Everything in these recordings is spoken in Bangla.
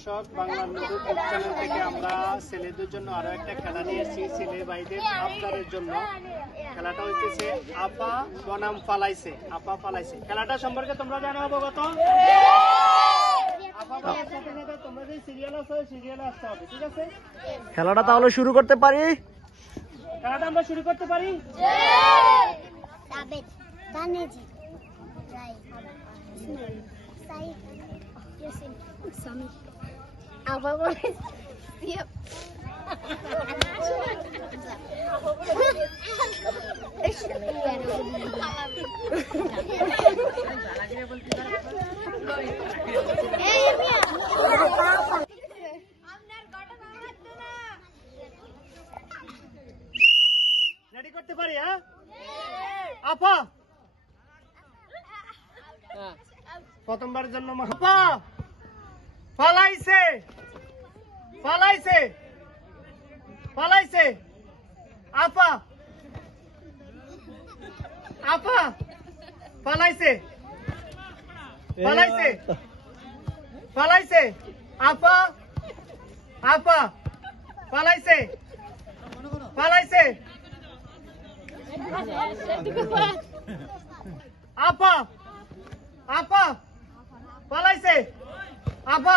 দর্শক, বাংলা নুডু ফুড চ্যানেল থেকে আমরা ছেলেদের জন্য আরো একটা খেলা নিয়ে এসেছি ছেলে ভাইদের আবদারের জন্য। খেলাটা হচ্ছে আপা বনাম পালাইছে। আপা পালাইছে খেলাটা সম্পর্কে তোমরা জানো অবগত? আপা বলার সাথে সাথে তোমরা যে সিরিয়াল আছে সিরিয়ালে আসতে হবে, ঠিক আছে? খেলাটা তাহলে শুরু করতে পারি? খেলাটা আমরা শুরু করতে পারি? Apa boleh siap? রেডি করতে পারি? হ্যাঁ আপা প্রথমবারের জন্য আপা পালাইছে পালাইছে পালাইছে আপা আপা পালাইছে পালাইছে পালাইছে আপা আপা পালাইছে পালাইছে আপা আপা পালাইছে আপা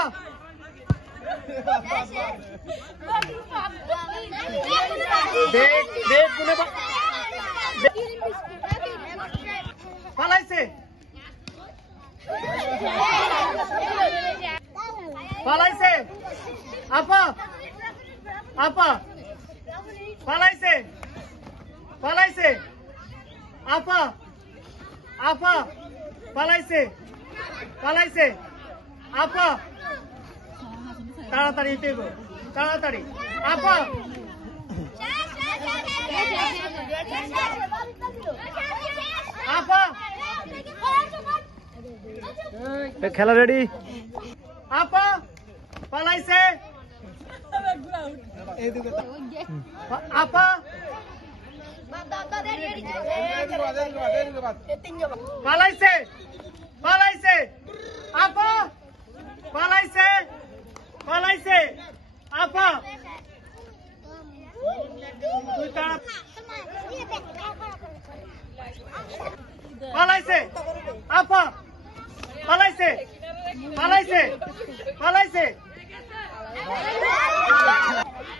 দেখ দেখ গুনে পালাইছে পালাইছে আপা আপা পালাইছে পালাইছে আপা আপা পালাইছে পালাইছে আপা তাড়াতাড়ি তাড়াতাড়ি আপা আপা খেলা রেডি? আপা পালাইছে আপা পালাইছে পালাইছে আপা পালাইছে পালাইছে আপা পালাইছে আপা পালাইছে পালাইছে পালাইছে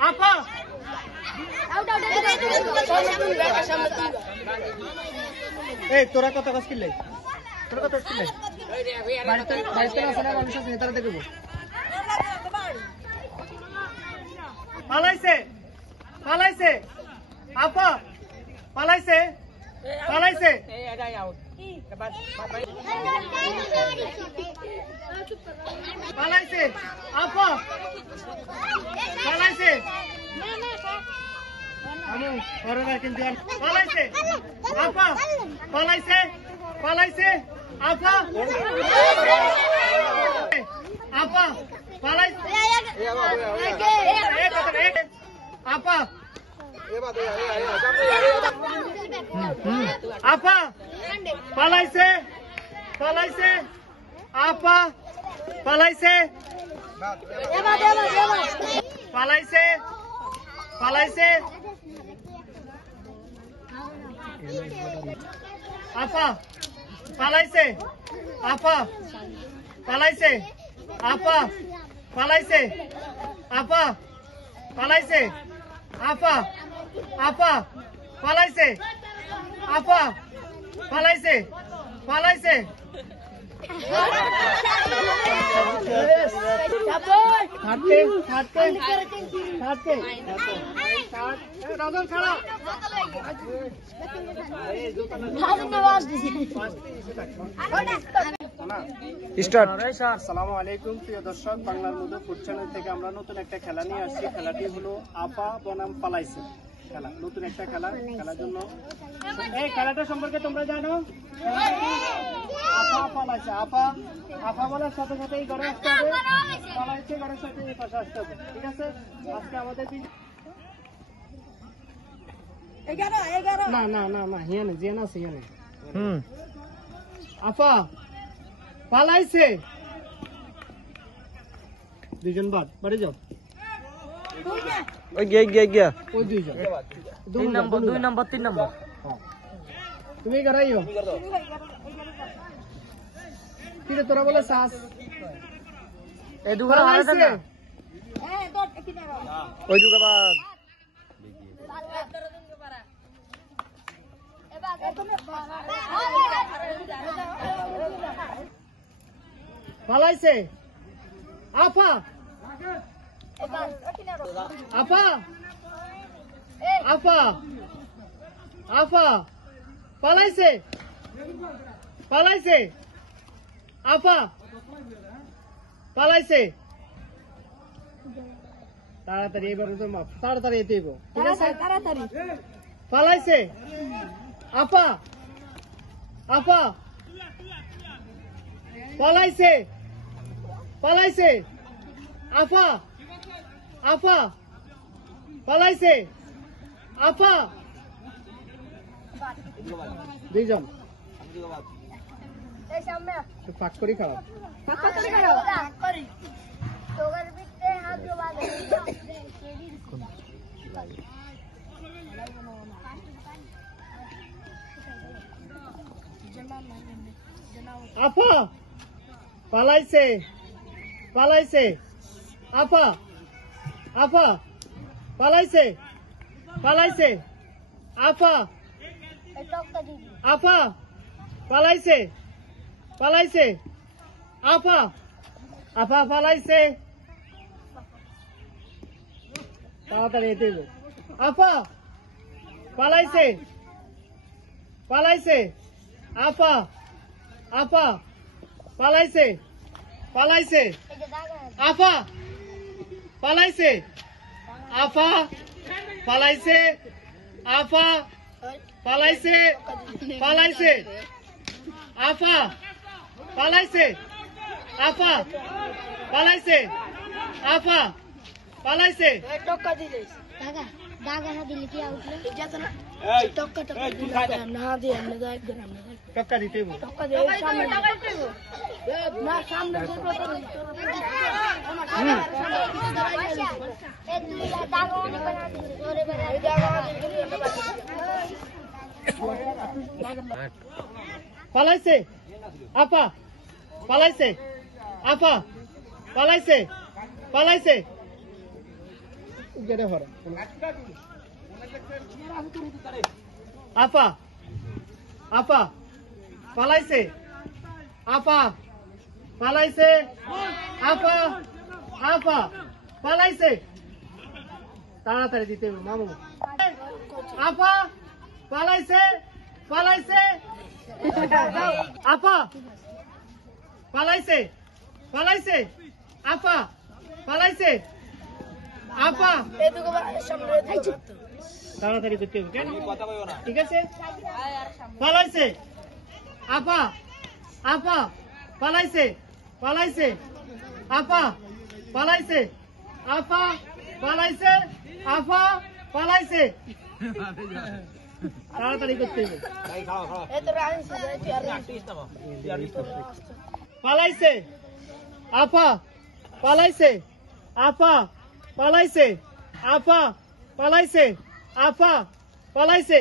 আপা এই তোরা কত কাজ কিনলে? তোরা কত কিনলে? বাড়িতে বাড়িতে আছে না? মানুষ আছে তারা দেখবো। পালাইছে পালাইছে আপা পালাইছে পালাইছে পালাইছে আপা পালাইছে পালাইছে আপা পালাইছে পালাইছে আপা আপা পালাইছে আপা আপা পালাইছে পালাইছে আপা পালাইছে পালাইছে পালাইছে আপা পালাইছে আপা পালাইছে আপা পালাইছে আপা পালাইছে আপা আপা পালাইছে আপা পালাইছে পালাইছে আসসালামু আলাইকুম প্রিয় দর্শক, বাংলার নুডু ফুড চ্যানেল থেকে আমরা নতুন একটা খেলা নিয়ে আসছি। খেলাটি হলো আপা বনাম পালাইছে খেলা। নতুন একটা খেলা, খেলার জন্য এই খেলাটা সম্পর্কে তোমরা জানো? আপা পালাইছে আপা আপা বলার সাথে সাথে এই ঘরে আসতে হবে, পালাইছে ঘরের সাথে এই পাশে আসতে হবে, ঠিক আছে? আজকে আমাদের না না না না হিয়া নেই, জিয়া আছে, হিয়া নেই। আপা পালাইছে দুইজন বাদ, বাড়ি যাও। ওই গিয়া ওই দুইজন। তিন নম্বর তুমি গড়াইও। কি রে তোরা বলে শ্বাস? এই দুগা হারাইছে না ওই দুগা বাদ পালাইছে। আফা আফা আফা আফা পালাইছে পালাইছে আফা পালাইছে। তাড়াতাড়ি এবার তো মাপ, তাড়াতাড়ি এতে এগো, ঠিক আছে? পালাইছে আফা আফা পালাইছে পালাইছে আফা আফা পালাইছে আফা। দুইজন ফাঁক করি খাওয়া। আফা পালাইছে পালাইছে আফা আফা পালাইছে পালাইছে আফা আফা পালাইছে পালাইছে আফা আফা পালাইছে। তাড়াতাড়ি এতে এগো। আফা পালাইছে পালাইছে আফা আফা পালাইছে পালাইছে আফা পালাইছে আফা পালাইছে আফা পালাইছে পালাইছে আফা পালাইছে আফা পালাইছে আফা পালাইছে। দাগা দাগা না দিলে কি আউটলে যেত না টক্কা টক্কা না দিয়ে আমরা যাই গ্রাম না টক্কা দিতে হইব। টক্কা দিয়ে সামনে না সামনে ছোট ছোট এ তুই দাগা অনেক বানা দিছিস ওরে বানা পালাইছে আফা পালাইছে আফা পালাইছে পালাইছে। গেড়ে হরে আফা আফা পালাইছে আফা পালাইছে আফা আফা পালাইছে। তাড়াতাড়ি দিতে হবে মামু। আফা পালাইছে পালাইছে আফা পালাইছে পালাইছে আফা পালাইছে আফা। তাড়াতাড়ি করতে হবে কেন? ঠিক আছে পালাইছে আফা আফা পালাইছে পালাইছে আফা পালাইছে আফা পালাইছে আফা পালাইছে। তাড়াতাড়ি করতে হবে। পালাইছে আফা পালাইছে আফা পালাইছে আফা পালাইছে আফা পালাইছে